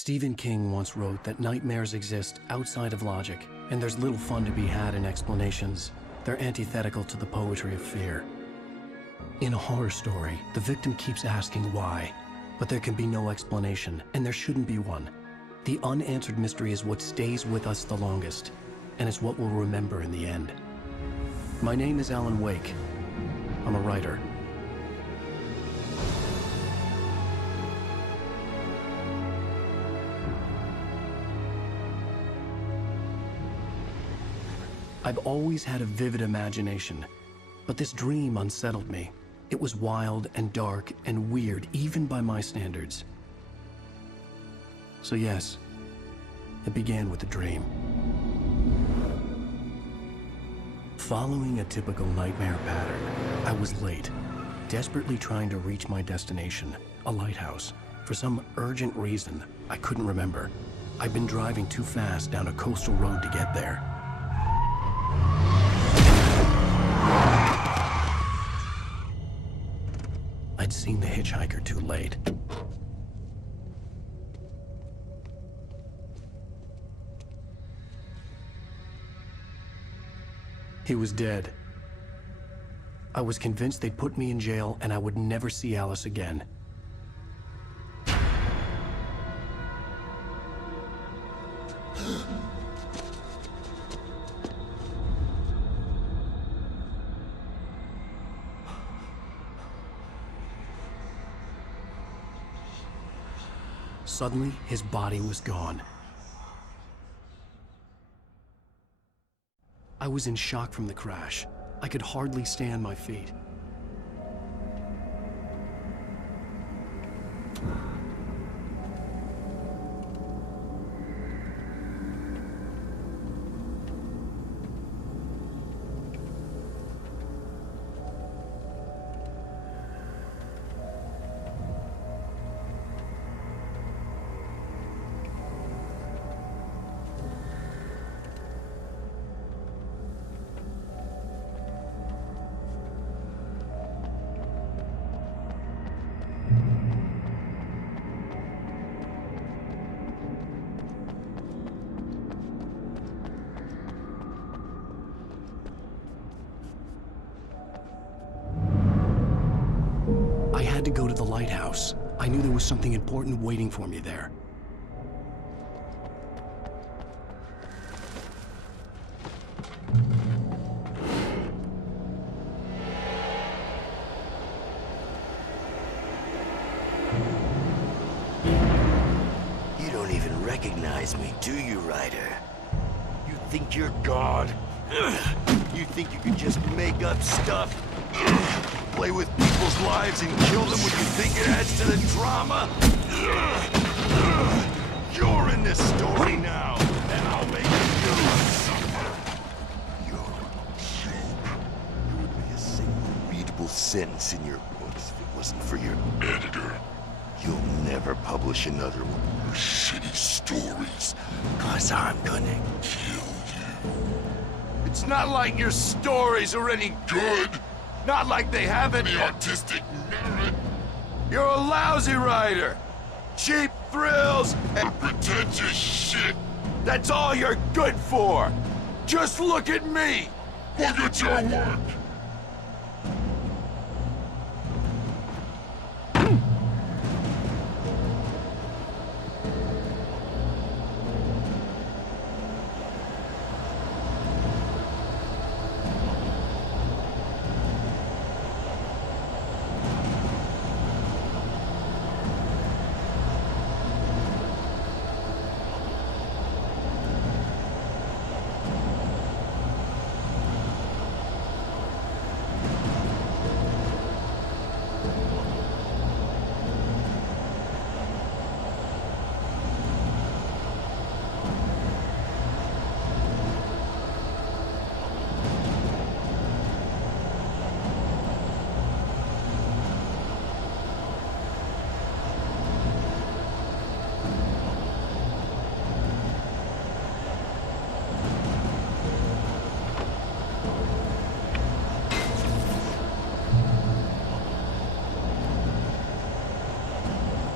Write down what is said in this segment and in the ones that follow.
Stephen King once wrote that nightmares exist outside of logic, and there's little fun to be had in explanations. They're antithetical to the poetry of fear. In a horror story, the victim keeps asking why, but there can be no explanation, and there shouldn't be one. The unanswered mystery is what stays with us the longest, and it's what we'll remember in the end. My name is Alan Wake. I'm a writer. I've always had a vivid imagination, but this dream unsettled me. It was wild and dark and weird, even by my standards. So yes, it began with a dream. Following a typical nightmare pattern, I was late, desperately trying to reach my destination, a lighthouse. For some urgent reason, I couldn't remember. I'd been driving too fast down a coastal road to get there. I'd seen the hitchhiker too late. He was dead. I was convinced they'd put me in jail and I would never see Alice again. Suddenly, his body was gone. I was in shock from the crash. I could hardly stand my feet. I had to go to the lighthouse. I knew there was something important waiting for me there. You don't even recognize me, do you, Ryder? You think you're God? You think you can just make up stuff? Play with people's lives and kill them when you think it adds to the drama? You're in this story now, and I'll make you suffer. You're a joke. There would be a single readable sentence in your books if it wasn't for your editor. You'll never publish another one of your shitty stories, 'cause I'm gonna kill you. It's not like your stories are any good. Not like they have any artistic merit. You're a lousy writer. Cheap thrills and pretentious shit. That's all you're good for. Just look at me. Look at your work.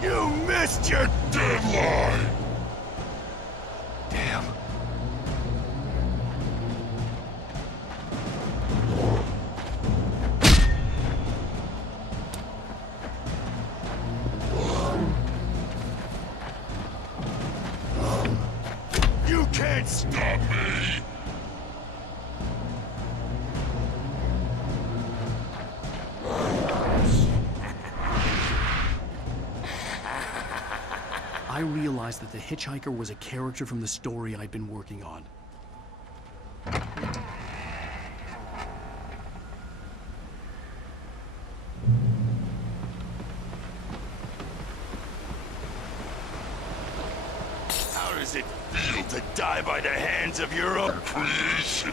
You missed your deadline! Damn. You can't stop me! I realized that the hitchhiker was a character from the story I'd been working on. How does it feel to die by the hands of your own creation?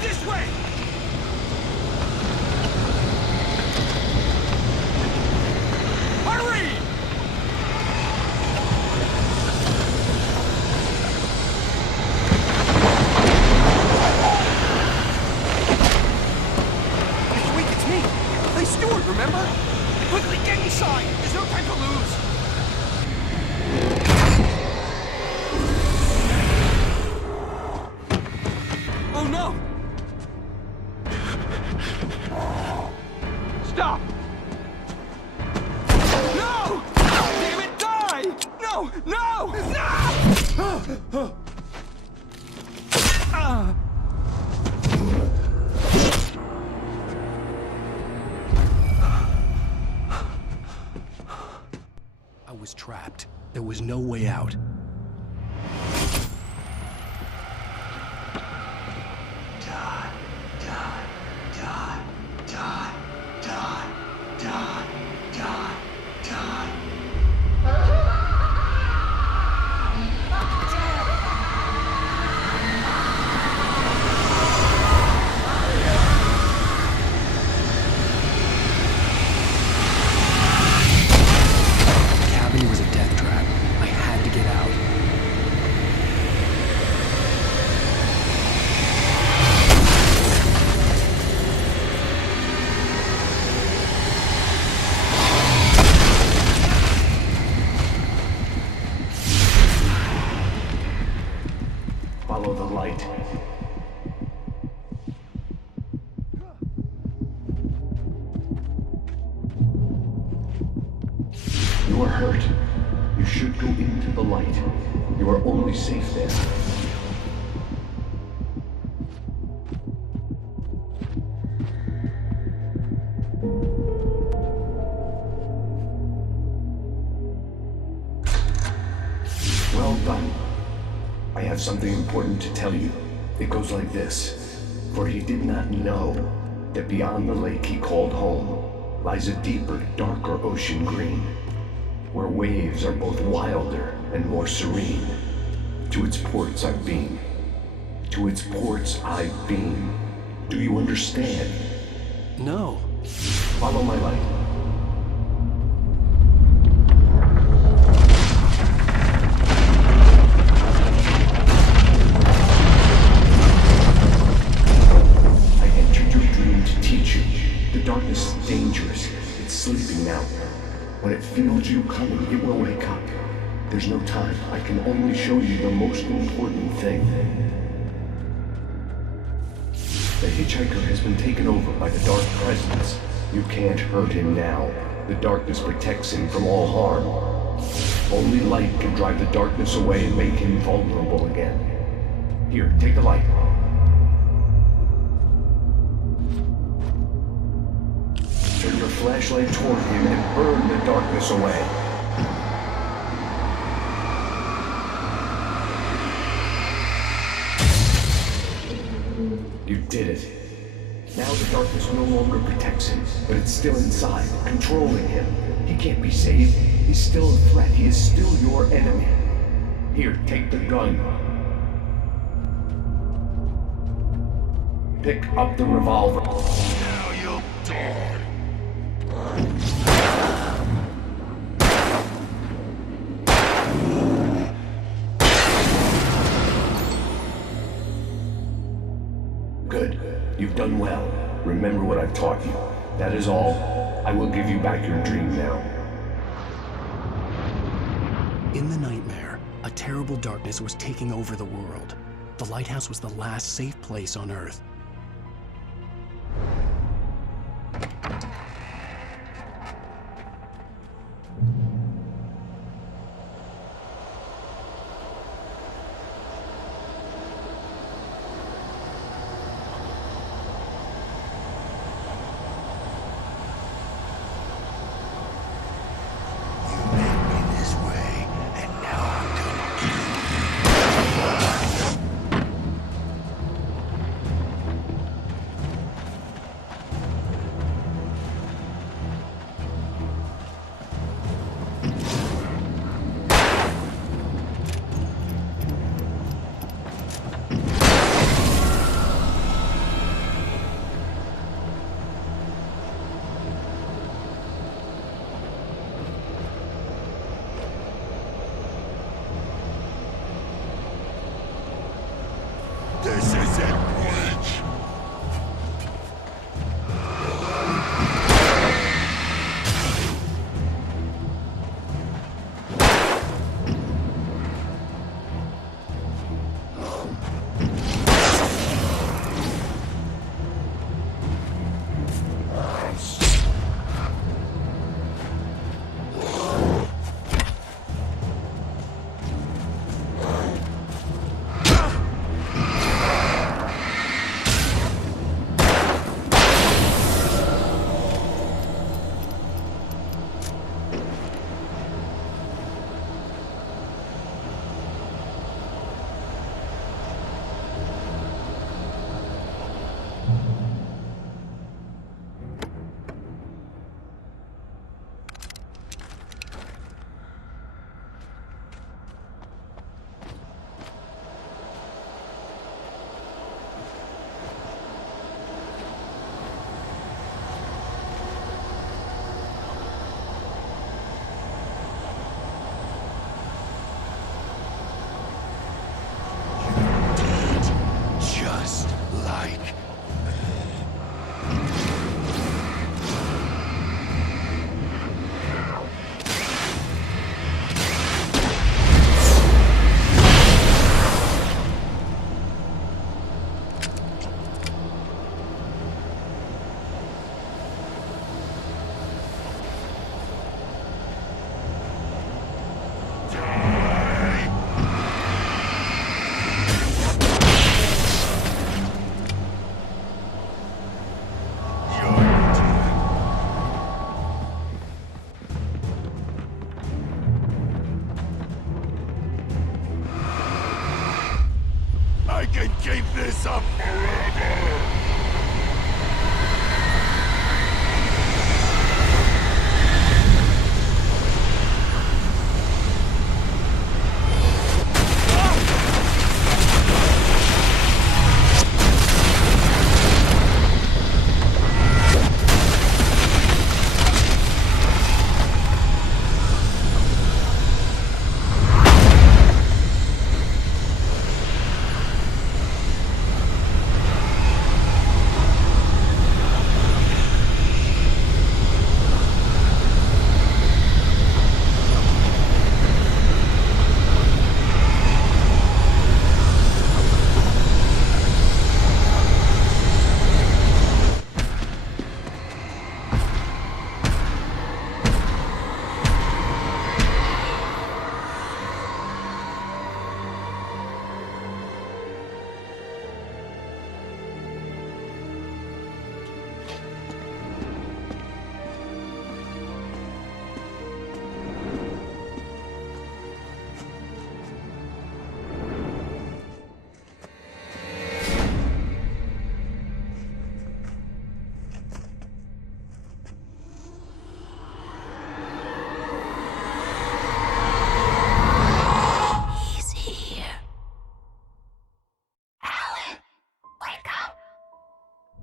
This way! Hurry! Mr. Week, it's me! Hey, Stewart, remember? Quickly, get inside! There's no time to lose! Oh no! Stop! No! Damn it, die! No! No! No! I was trapped. There was no way out. Cabin was a death trap. I had to get out. Follow the light. You are hurt. You should go into the light. You are only safe there. Well done. I have something important to tell you. It goes like this. For he did not know that beyond the lake he called home lies a deeper, darker ocean green, where waves are both wilder and more serene. To its ports I've been. To its ports I've been. Do you understand? No. Follow my light. I entered your dream to teach you. The darkness is dangerous. It's sleeping now. When it feels you coming, it will wake up. There's no time. I can only show you the most important thing. The hitchhiker has been taken over by the dark presence. You can't hurt him now. The darkness protects him from all harm. Only light can drive the darkness away and make him vulnerable again. Here, take the light. Turn your flashlight toward him and burn the darkness away. You did it. Now the darkness no longer protects him, but it's still inside, controlling him. He can't be saved. He's still a threat. He is still your enemy. Here, take the gun. Pick up the revolver. Now you'll die. Good. You've done well. Remember what I've taught you. That is all. I will give you back your dream now. In the nightmare, a terrible darkness was taking over the world. The lighthouse was the last safe place on Earth.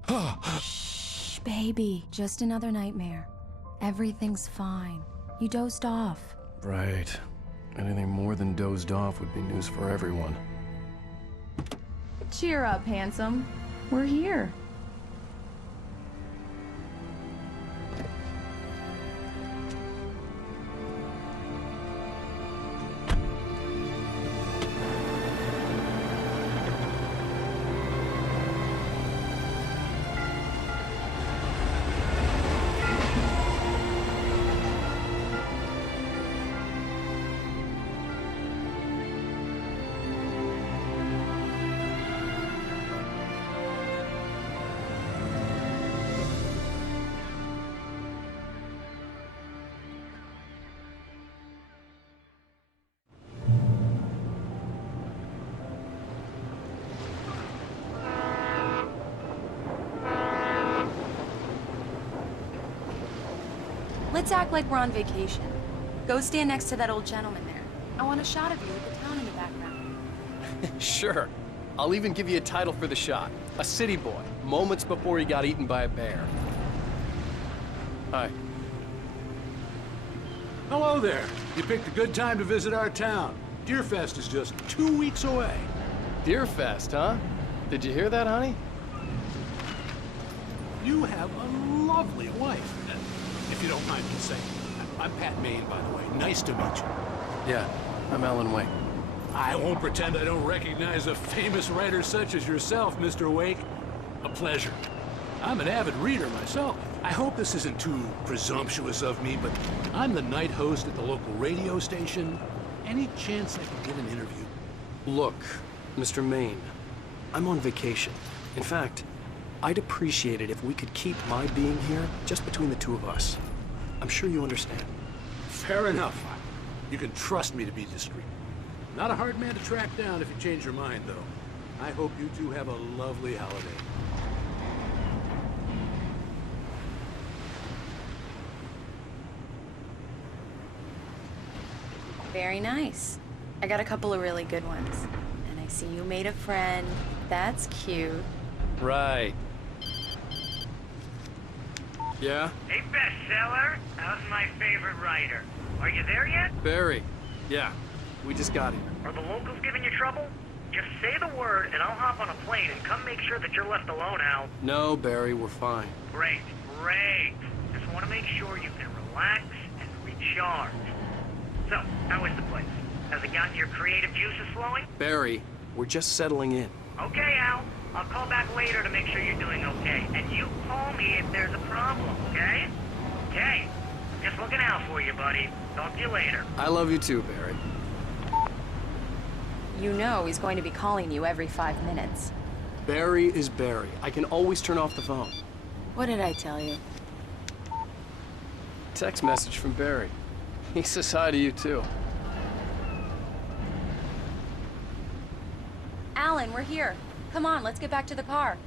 Shh, baby. Just another nightmare. Everything's fine. You dozed off. Right. Anything more than dozed off would be news for everyone. Cheer up, handsome. We're here. Let's act like we're on vacation. Go stand next to that old gentleman there. I want a shot of you with the town in the background. Sure. I'll even give you a title for the shot. A city boy, moments before he got eaten by a bear. Hi. Hello there. You picked a good time to visit our town. Deerfest is just 2 weeks away. Deerfest, huh? Did you hear that, honey? You have a lovely wife. If you don't mind me saying. I'm Pat Maine, by the way. Nice to meet you. Yeah, I'm Alan Wake. I won't pretend I don't recognize a famous writer such as yourself, Mr. Wake. A pleasure. I'm an avid reader myself. I hope this isn't too presumptuous of me, but I'm the night host at the local radio station. Any chance I can get an interview? Look, Mr. Maine, I'm on vacation. In fact, I'd appreciate it if we could keep my being here just between the two of us. I'm sure you understand. Fair enough. You can trust me to be discreet. Not a hard man to track down if you change your mind, though. I hope you two have a lovely holiday. Very nice. I got a couple of really good ones. And I see you made a friend. That's cute. Right. Yeah? Hey, bestseller. How's my favorite writer? Are you there yet? Barry. Yeah, we just got here. Are the locals giving you trouble? Just say the word and I'll hop on a plane and come make sure that you're left alone, Al. No, Barry, we're fine. Great, great. Just want to make sure you can relax and recharge. So, how is the place? Has it gotten your creative juices flowing? Barry, we're just settling in. Okay, Al. I'll call back later to make sure you're doing okay. And you call me if there's a problem, okay? Okay. Just looking out for you, buddy. Talk to you later. I love you too, Barry. You know he's going to be calling you every 5 minutes. Barry is Barry. I can always turn off the phone. What did I tell you? Text message from Barry. He says hi to you too. Alan, we're here. Come on, let's get back to the car.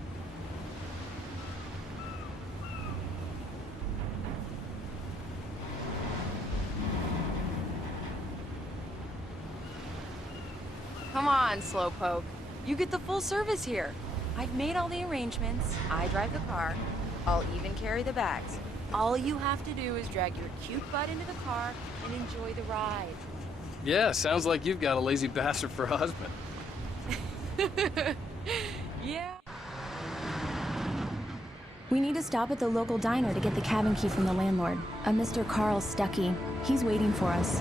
Come on, Slowpoke. You get the full service here. I've made all the arrangements. I drive the car. I'll even carry the bags. All you have to do is drag your cute butt into the car and enjoy the ride. Yeah, sounds like you've got a lazy bastard for a husband. Yeah. We need to stop at the local diner to get the cabin key from the landlord, a Mr. Carl Stuckey. He's waiting for us.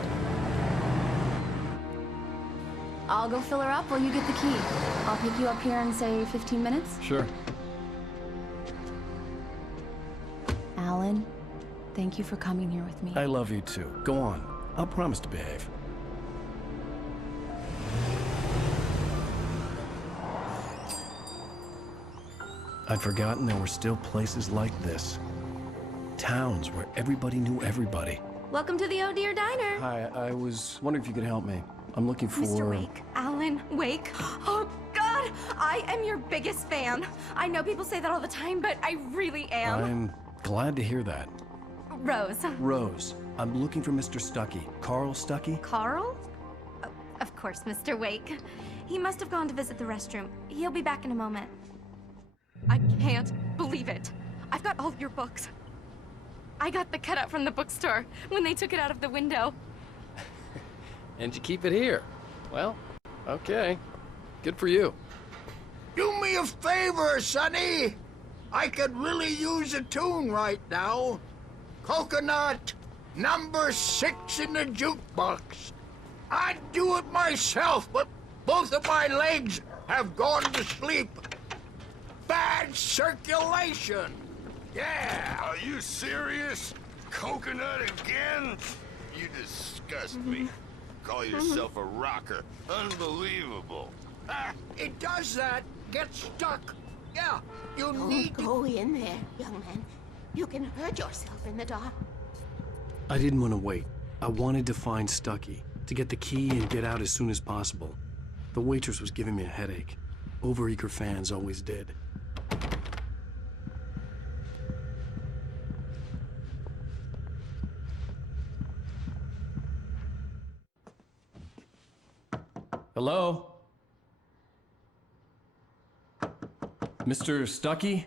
I'll go fill her up while you get the key. I'll pick you up here in, say, 15 minutes? Sure. Alan, thank you for coming here with me. I love you too. Go on. I'll promise to behave. I'd forgotten there were still places like this. Towns where everybody knew everybody. Welcome to the Oh Dear Diner. Hi, I was wondering if you could help me. I'm looking for... Mr. Wake. Alan Wake. Oh, God! I am your biggest fan. I know people say that all the time, but I really am. I'm glad to hear that. Rose. Rose, I'm looking for Mr. Stuckey. Carl Stuckey? Carl? Oh, of course, Mr. Wake. He must have gone to visit the restroom. He'll be back in a moment. I can't believe it. I've got all of your books. I got the cutout from the bookstore when they took it out of the window. And you keep it here. Well, okay. Good for you. Do me a favor, Sonny. I could really use a tune right now. Coconut, number 6 in the jukebox. I'd do it myself, but both of my legs have gone to sleep. Bad circulation. Yeah. Are you serious? Coconut again? You disgust me. Call yourself a rocker. Unbelievable. It does that. Get stuck. Yeah, you Don't need to... go in there, young man. You can hurt yourself in the dark. I didn't want to wait. I wanted to find Stucky, to get the key and get out as soon as possible. The waitress was giving me a headache. Overeager fans always did. Hello? Mr. Stucky?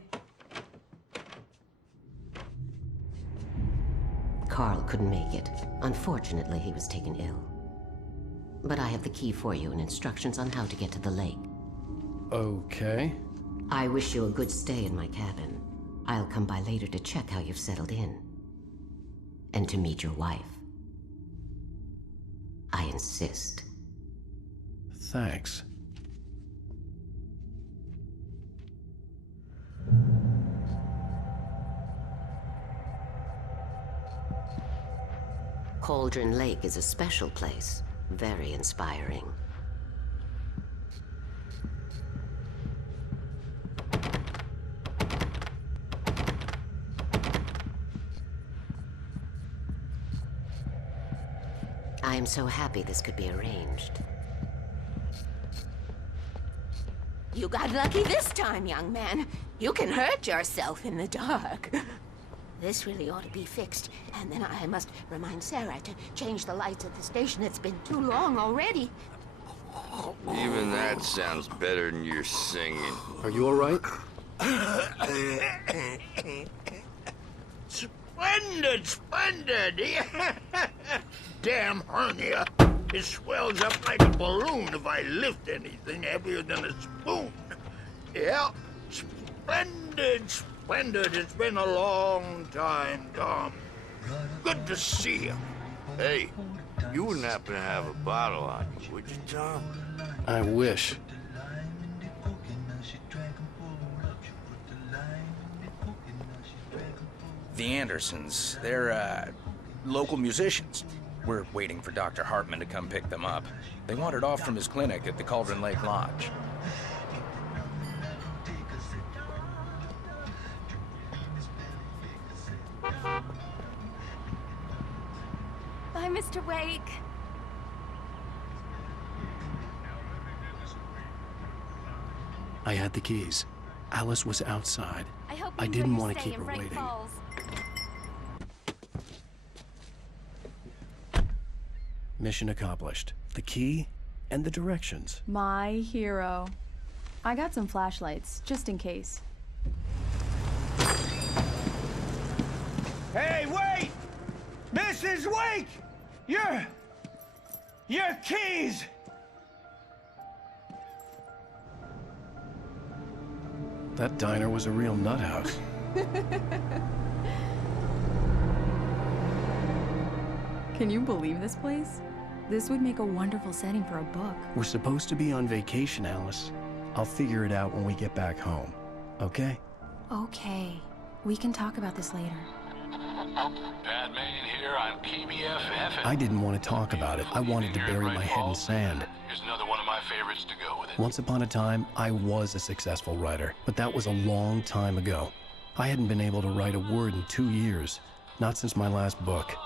Carl couldn't make it. Unfortunately, he was taken ill. But I have the key for you and instructions on how to get to the lake. Okay. I wish you a good stay in my cabin. I'll come by later to check how you've settled in. And to meet your wife. I insist. Thanks. Cauldron Lake is a special place. Very inspiring. I am so happy this could be arranged. You got lucky this time, young man. You can hurt yourself in the dark. This really ought to be fixed, and then I must remind Sarah to change the lights at the station. It's been too long already. Even that sounds better than your singing. Are you all right? Splendid, splendid! Damn hernia. It swells up like a balloon if I lift anything heavier than a spoon. Yeah, splendid, splendid. It's been a long time, Tom. Good to see you. Hey, you wouldn't happen to have a bottle on you, would you, Tom? I wish. The Andersons, they're, local musicians. We're waiting for Dr. Hartman to come pick them up. They wandered off from his clinic at the Cauldron Lake Lodge. Bye, Mr. Wake. I had the keys. Alice was outside. I hope I you didn't enjoy want your to stay keep in her Bright waiting. Falls. Mission accomplished. The key and the directions. My hero. I got some flashlights, just in case. Hey, wait! Mrs. Wake! Your keys! That diner was a real nut house. Can you believe this place? This would make a wonderful setting for a book. We're supposed to be on vacation, Alice. I'll figure it out when we get back home, okay? Okay. We can talk about this later. Pat Main here on KBFF. I didn't want to talk about it. I wanted to bury my head in sand. Here's another one of my favorites to go with it. Once upon a time, I was a successful writer, but that was a long time ago. I hadn't been able to write a word in 2 years, not since my last book.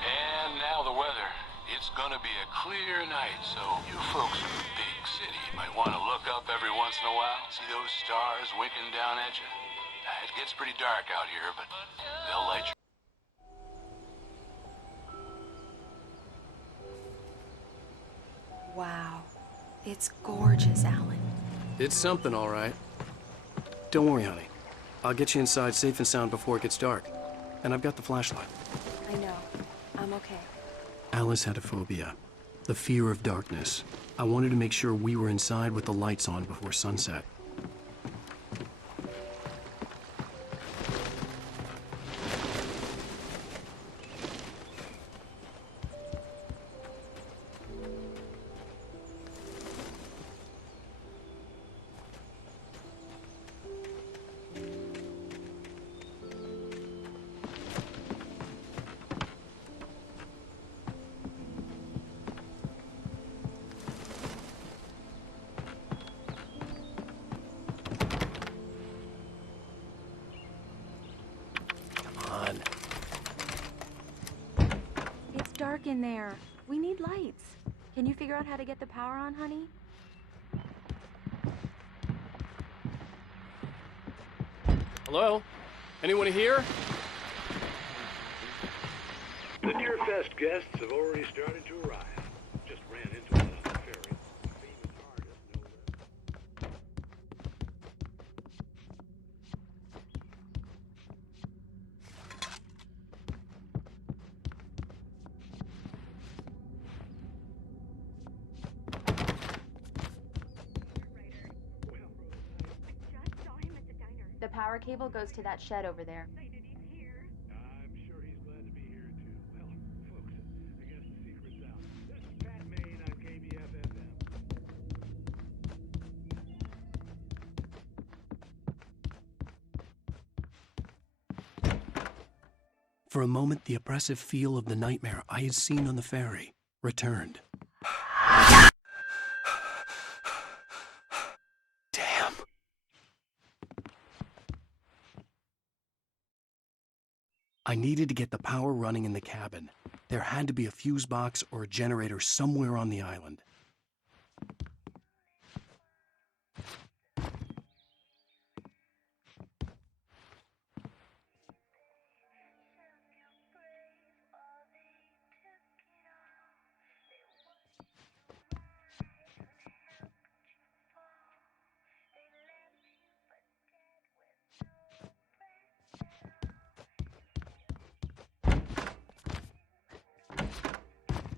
And now the weather. It's gonna be a clear night, so you folks in the big city might want to look up every once in a while, see those stars winking down at you. It gets pretty dark out here, but they'll light you. Wow. It's gorgeous, Alan. It's something, all right. Don't worry, honey. I'll get you inside safe and sound before it gets dark. And I've got the flashlight. I know. I'm okay. Alice had a phobia, the fear of darkness. I wanted to make sure we were inside with the lights on before sunset. It's dark in there. We need lights. Can you figure out how to get the power on, honey? Hello? Anyone here? The Deerfest guests have already started to arrive. Just ran into one on the ferry. Famous artist, no less. The power cable goes to that shed over there. I'm sure he's glad to be here, too. Well, folks, I guess the secret's out. This is Pat Maine on KBFFM. For a moment, the oppressive feel of the nightmare I had seen on the ferry returned. Damn. I needed to get the power running in the cabin. There had to be a fuse box or a generator somewhere on the island.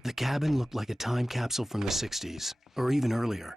The cabin looked like a time capsule from the 60s, or even earlier.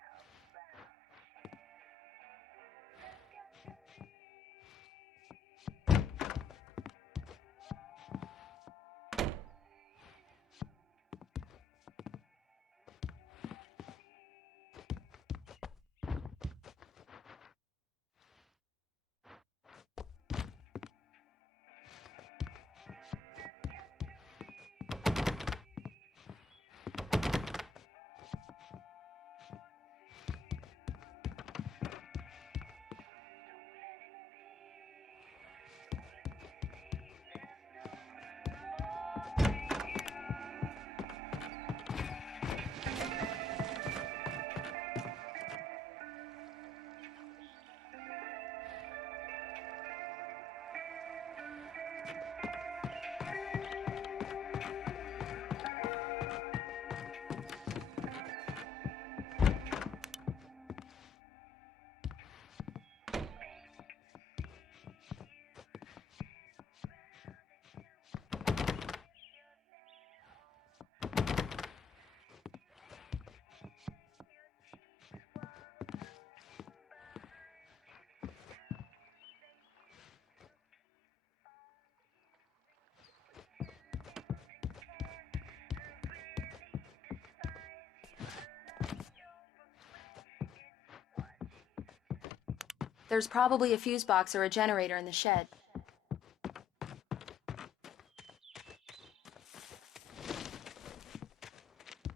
There's probably a fuse box or a generator in the shed.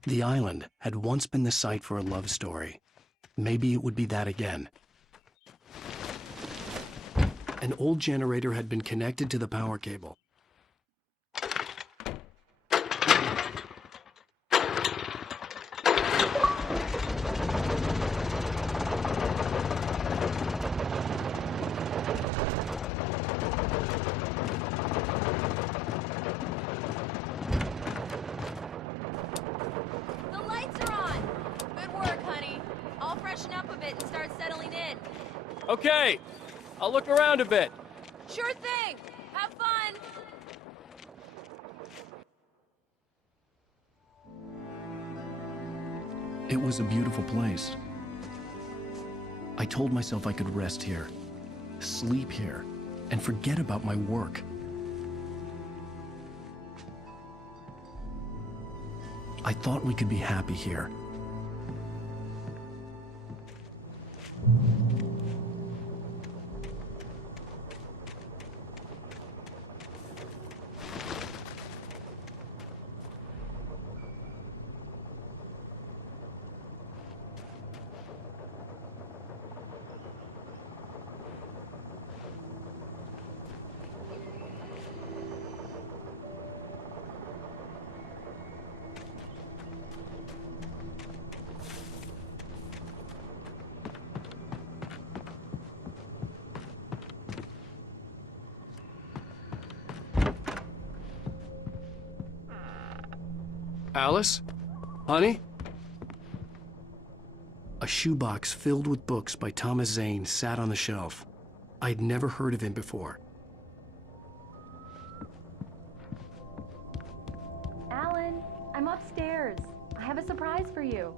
The island had once been the site for a love story. Maybe it would be that again. An old generator had been connected to the power cable. Good work, honey. I'll freshen up a bit and start settling in. Okay, I'll look around a bit. Sure thing. Have fun. It was a beautiful place. I told myself I could rest here, sleep here, and forget about my work. I thought we could be happy here. Alice? Honey? A shoebox filled with books by Thomas Zane sat on the shelf. I'd never heard of him before. Alan, I'm upstairs. I have a surprise for you.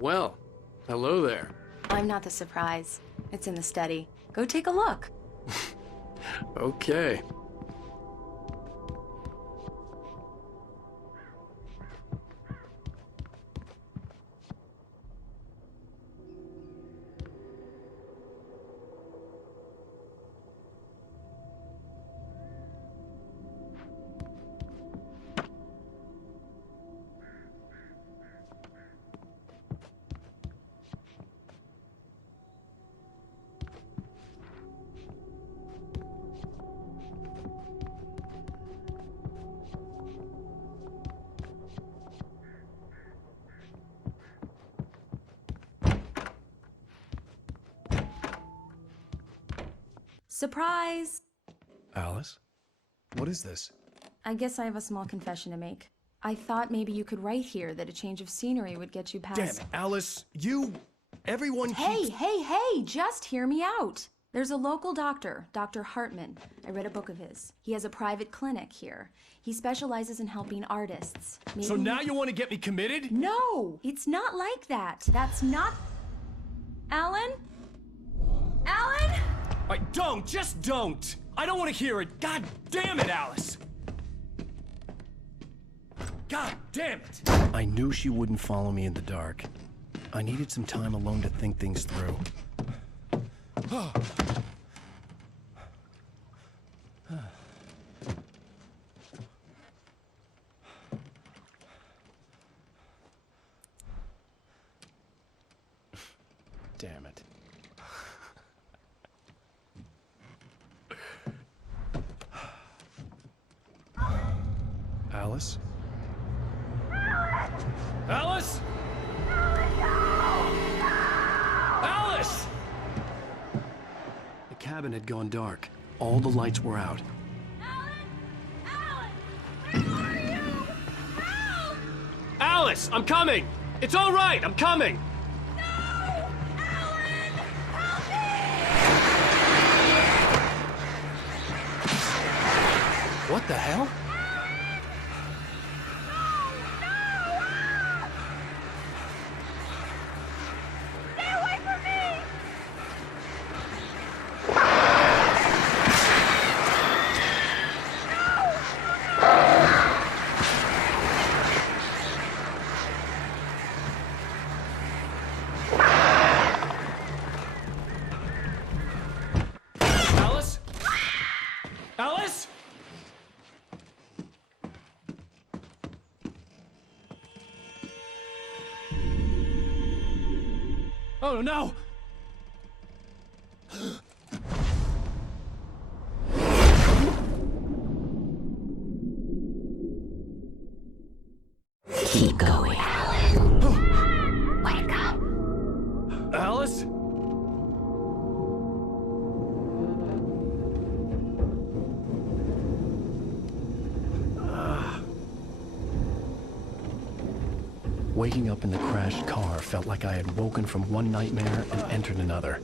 Well, hello there. I'm not the surprise. It's in the study. Go take a look. Okay. Surprise! Alice? What is this? I guess I have a small confession to make. I thought maybe you could write here that a change of scenery would get you past... Damn it, Alice, everyone keeps... Hey, just hear me out. There's a local doctor, Dr. Hartman. I read a book of his. He has a private clinic here. He specializes in helping artists. Maybe... So now you want to get me committed? No, it's not like that. That's not... Alan? Alan? Just don't! I don't want to hear it! God damn it, Alice! God damn it! I knew she wouldn't follow me in the dark. I needed some time alone to think things through. Damn it. Alice? Alice? Alice! The cabin had gone dark. All the lights were out. Alice, I'm coming! It's all right, I'm coming! No! Alan! Help me! What the hell? Alice? Oh no! Keep going, Alan. Wake up. Alice? Waking up in the crashed car felt like I had woken from one nightmare and entered another.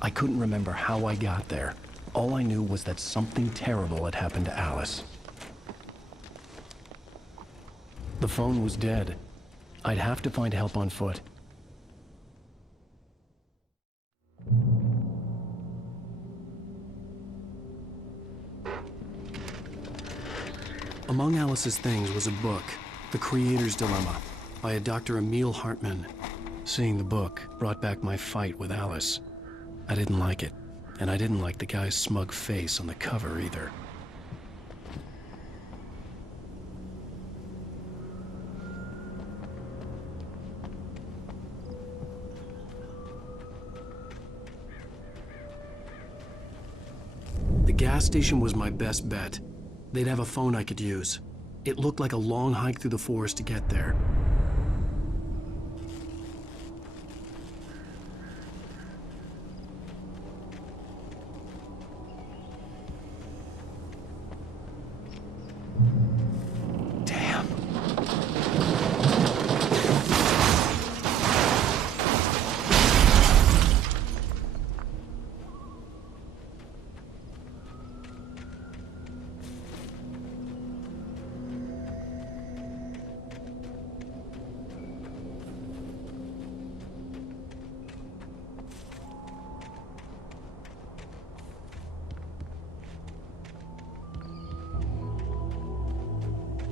I couldn't remember how I got there. All I knew was that something terrible had happened to Alice. The phone was dead. I'd have to find help on foot. Among Alice's things was a book, The Creator's Dilemma, by a Dr. Emil Hartman. Seeing the book brought back my fight with Alice. I didn't like it, and I didn't like the guy's smug face on the cover either. The gas station was my best bet. They'd have a phone I could use. It looked like a long hike through the forest to get there.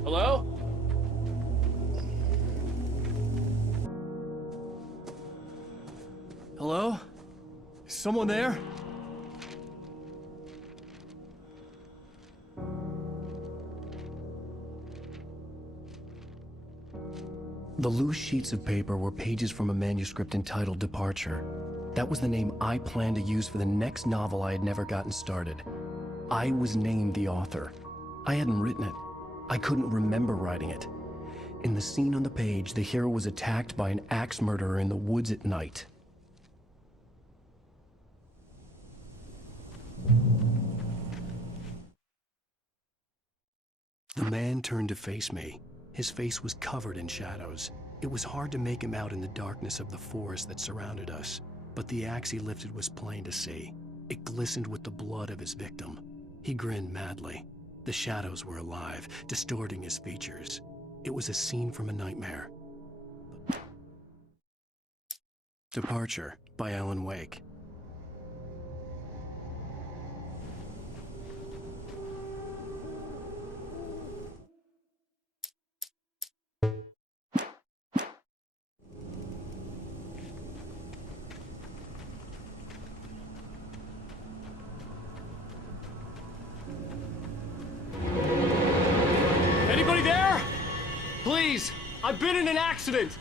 Hello? Hello? Is someone there? The loose sheets of paper were pages from a manuscript entitled Departure. That was the name I planned to use for the next novel I had never gotten started. I was named the author. I hadn't written it. I couldn't remember writing it. In the scene on the page, the hero was attacked by an axe murderer in the woods at night. The man turned to face me. His face was covered in shadows. It was hard to make him out in the darkness of the forest that surrounded us, but the axe he lifted was plain to see. It glistened with the blood of his victim. He grinned madly. The shadows were alive, distorting his features. It was a scene from a nightmare. Departure by Alan Wake. Anybody there? Please, I've been in an accident.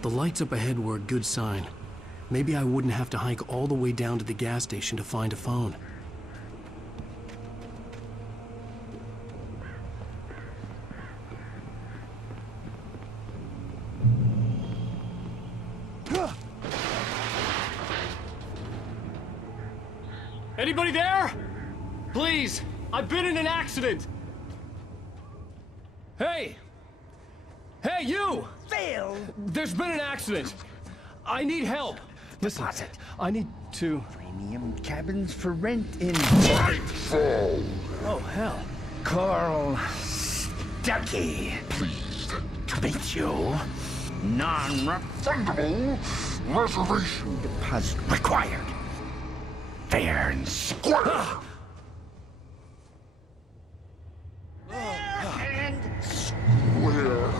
The lights up ahead were a good sign. Maybe I wouldn't have to hike all the way down to the gas station to find a phone. Anybody there? Please, I've been in an accident. Hey! Hey, you! Phil! There's been an accident. I need help. Listen, I need to... Premium cabins for rent in... Oh, hell. Carl Stuckey. Pleased to meet you. Non-refundable reservation deposit required. Fair and square. Fair and square.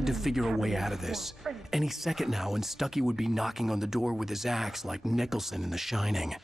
had to figure a way out of this. Any second now, and Stucky would be knocking on the door with his axe like Nicholson in The Shining.